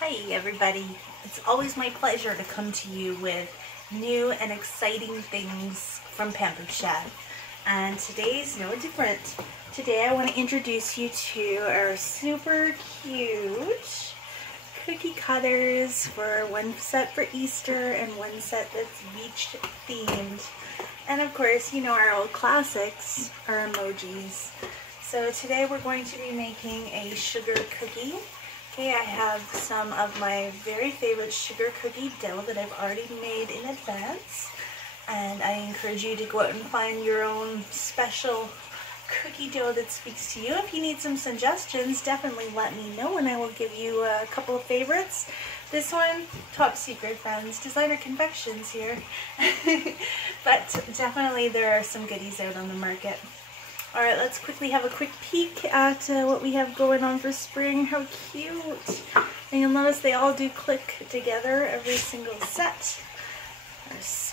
Hi everybody, it's always my pleasure to come to you with new and exciting things from Pampered Chef, and today's no different. Today I want to introduce you to our super cute cookie cutters, for one set for Easter and one set that's beach themed. And of course, you know our old classics, our emojis. So today we're going to be making a sugar cookie. Okay, I have some of my very favorite sugar cookie dough that I've already made in advance. And I encourage you to go out and find your own special cookie dough that speaks to you. If you need some suggestions, definitely let me know and I will give you a couple of favorites. This one, top secret, friends, designer confections here. But definitely there are some goodies out on the market. Alright, let's quickly have a quick peek at what we have going on for spring. How cute! And you'll notice they all do click together, every single set.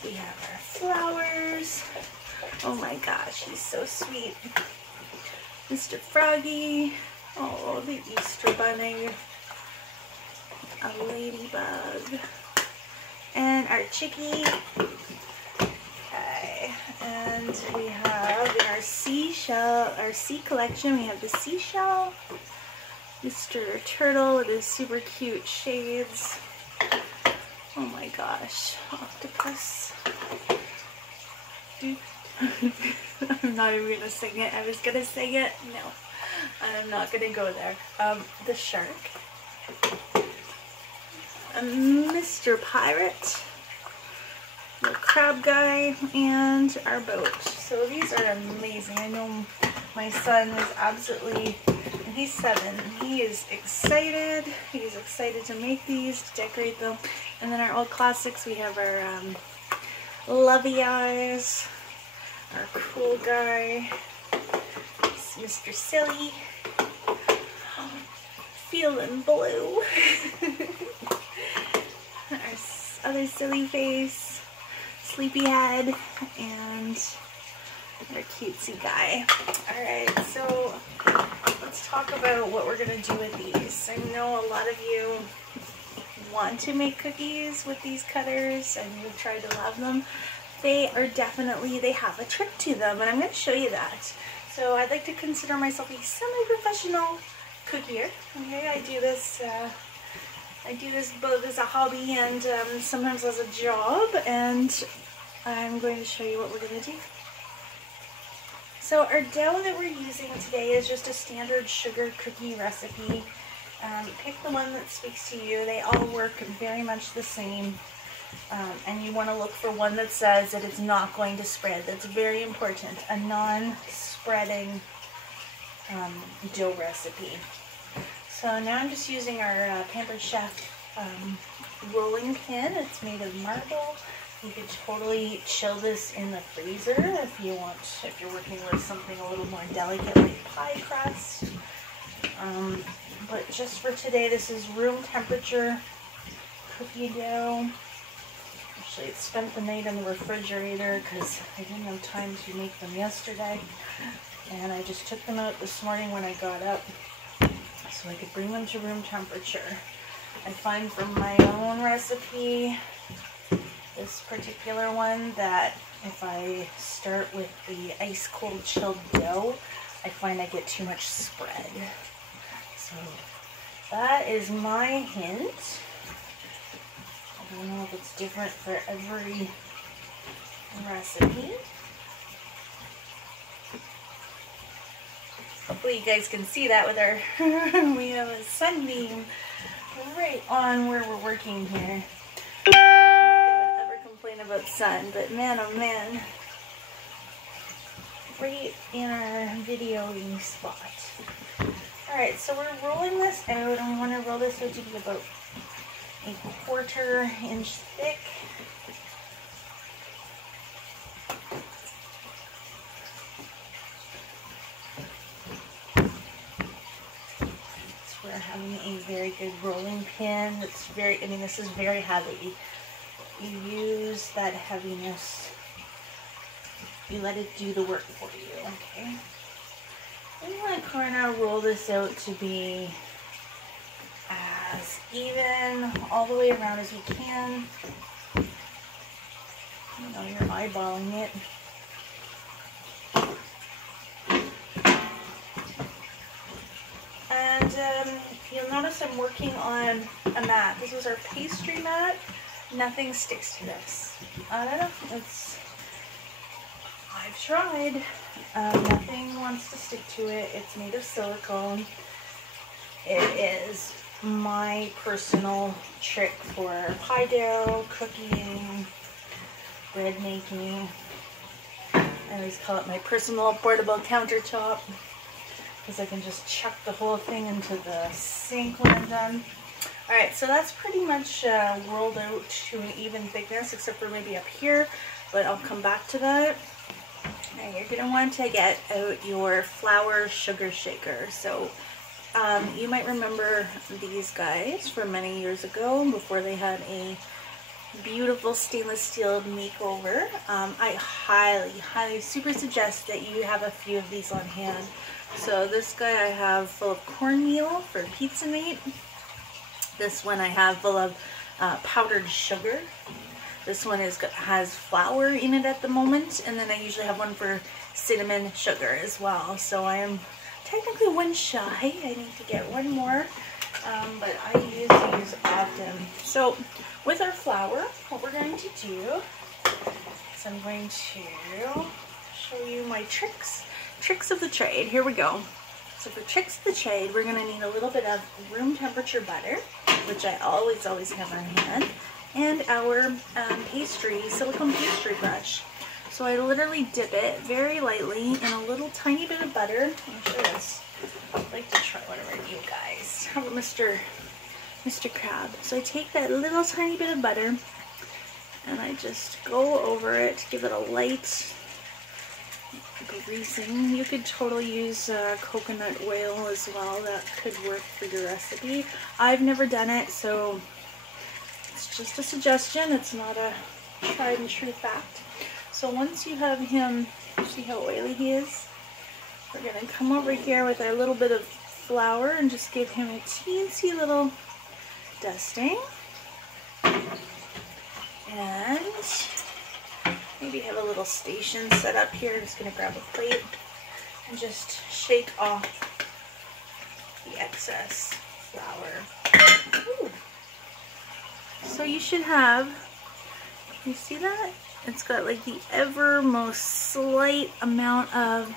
We have our flowers. Oh my gosh, he's so sweet. Mr. Froggy. Oh, the Easter Bunny. A ladybug. And our chickie. Okay, and we have in our seashell, our sea collection, we have the seashell, Mr. Turtle with his super cute shades. Oh my gosh, octopus. I'm not even gonna sing it. I was gonna sing it. No, I'm not gonna go there. The shark, Mr. Pirate, the crab guy, and our boat. So these are amazing. I know my son is absolutely, and he's 7, he is excited. He's excited to make these, to decorate them. And then our old classics, we have our lovey eyes, our cool guy, Mr. Silly, feeling blue, our other silly face, sleepyhead, and our cutesy guy. Alright, so let's talk about what we're going to do with these. I know a lot of you want to make cookies with these cutters and you've tried to love them. They are definitely, they have a trick to them, and I'm going to show you that. So I'd like to consider myself a semi-professional cookier. Okay, I do this both as a hobby and sometimes as a job, and I'm going to show you what we're going to do. So our dough that we're using today is just a standard sugar cookie recipe. Pick the one that speaks to you. They all work very much the same. And you want to look for one that says that it's not going to spread. That's very important. A non-spreading dough recipe. So now I'm just using our Pampered Chef rolling pin. It's made of marble. You could totally chill this in the freezer if you want, if you're working with something a little more delicate like pie crust. But just for today, this is room temperature cookie dough. Actually, it spent the night in the refrigerator because I didn't have time to make them yesterday. And I just took them out this morning when I got up so I could bring them to room temperature. I find from my own recipe, this particular one, that if I start with the ice cold chilled dough, I find I get too much spread. So that is my hint. I don't know if it's different for every recipe. Hopefully you guys can see that with our, we have a sunbeam right on where we're working here. I don't think I would ever complain about sun, but man oh man, right in our videoing spot. Alright, so we're rolling this out, and we want to roll this out to be about a 1/4 inch thick. So we're having a very good rolling pin. It's very, I mean, this is very heavy. You use that heaviness, you let it do the work for you, okay? And you want to kind of roll this out to be as even all the way around as we can. I know you're eyeballing it. And you'll notice I'm working on a mat. This is our pastry mat. Nothing sticks to this. I don't know. I've tried. Nothing wants to stick to it. It's made of silicone. It is my personal trick for pie dough, cooking, bread making. I always call it my personal portable countertop because I can just chuck the whole thing into the sink when I'm done. Alright, so that's pretty much rolled out to an even thickness, except for maybe up here, but I'll come back to that. Now you're going to want to get out your flour sugar shaker. So you might remember these guys from many years ago before they had a beautiful stainless steel makeover. I highly super suggest that you have a few of these on hand. So this guy I have full of cornmeal for pizza mate. This one I have full of powdered sugar. This one has flour in it at the moment, and then I usually have one for cinnamon sugar as well. So I am technically one shy. I need to get one more, but I use these often. So with our flour, what we're going to do is I'm going to show you my tricks of the trade. Here we go. So for tricks of the trade, we're going to need a little bit of room temperature butter, which I always have on hand, and our silicone pastry brush. So I literally dip it very lightly in a little tiny bit of butter. I'll show this. I'd like to try one of you guys. How about Mr. Crab? So I take that little tiny bit of butter and I just go over it, give it a light greasing. You could totally use coconut oil as well. That could work for your recipe. I've never done it, so it's just a suggestion. It's not a tried and true fact. So once you have him, see how oily he is? We're going to come over here with our little bit of flour and just give him a teensy little dusting. And maybe have a little station set up here. I'm just going to grab a plate and just shake off the excess flour. Ooh. So you should have, you see that? It's got like the ever most slight amount of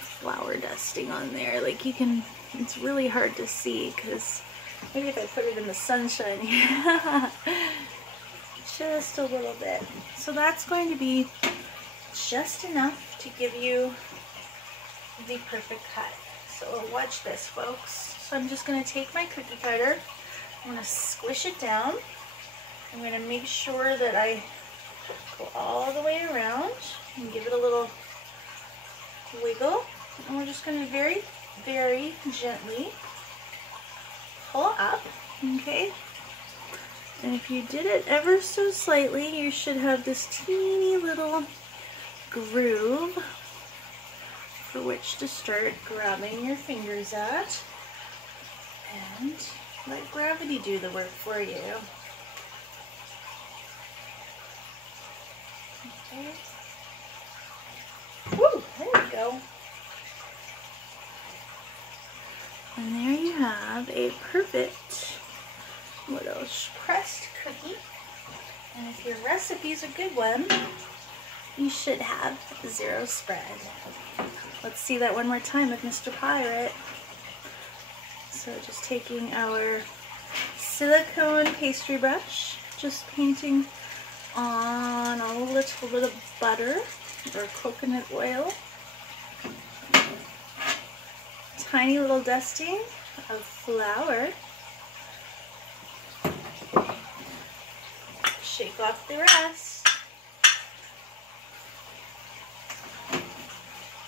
flour dusting on there. Like you can, it's really hard to see because maybe if I put it in the sunshine here. Just a little bit. So that's going to be just enough to give you the perfect cut. So watch this, folks. So I'm just going to take my cookie cutter. I'm going to squish it down. I'm going to make sure that I go all the way around and give it a little wiggle. And we're just going to very, very gently pull up, okay? And if you did it ever so slightly, you should have this teeny little groove for which to start grabbing your fingers at. And let gravity do the work for you. Okay. Woo, there we go. And there you have a perfect, what else, pressed cookie. And if your recipe's a good one, you should have zero spread. Let's see that one more time with Mr. Pirate. So just taking our silicone pastry brush, just painting on a little bit of butter or coconut oil. Tiny little dusting of flour. Shake off the rest.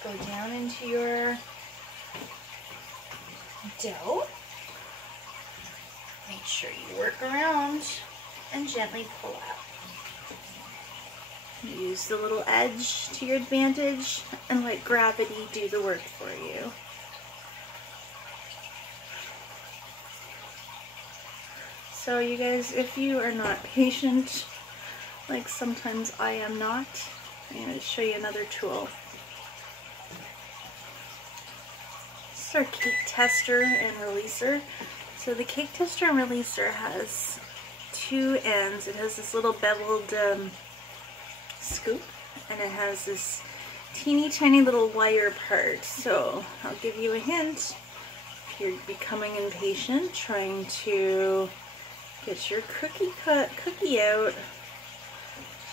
Go down into your dough. Make sure you work around and gently pull out. Use the little edge to your advantage and let gravity do the work for you. So you guys, if you are not patient, like sometimes I am not, I'm going to show you another tool. This is our cake tester and releaser. So the cake tester and releaser has two ends. It has this little beveled scoop, and it has this teeny tiny little wire part. So I'll give you a hint. If you're becoming impatient, trying to get your cookie out,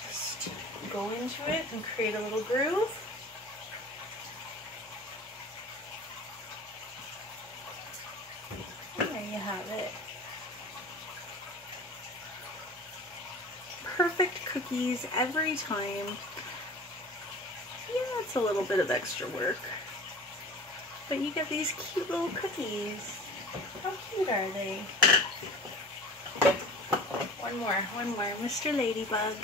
just go into it and create a little groove. And there you have it. Perfect cookies every time. Yeah, it's a little bit of extra work, but you get these cute little cookies. How cute are they? One more, Mr. Ladybug.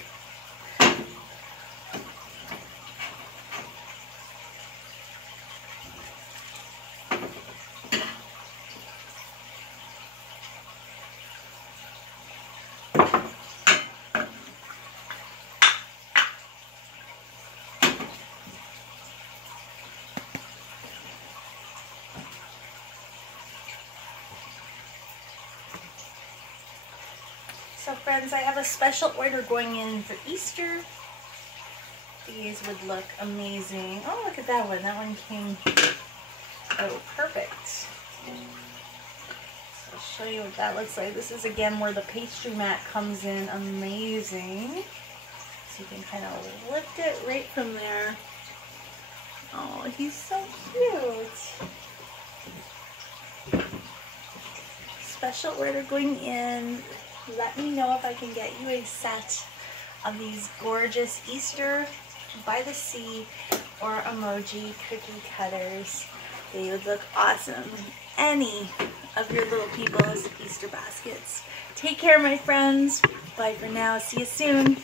So friends, I have a special order going in for Easter. These would look amazing. Oh, look at that one. That one came out perfect. So I'll show you what that looks like. This is again where the pastry mat comes in amazing. So you can kind of lift it right from there. Oh, he's so cute. Special order going in. Let me know if I can get you a set of these gorgeous Easter by the Sea or emoji cookie cutters. They would look awesome in any of your little people's Easter baskets. Take care, my friends. Bye for now. See you soon.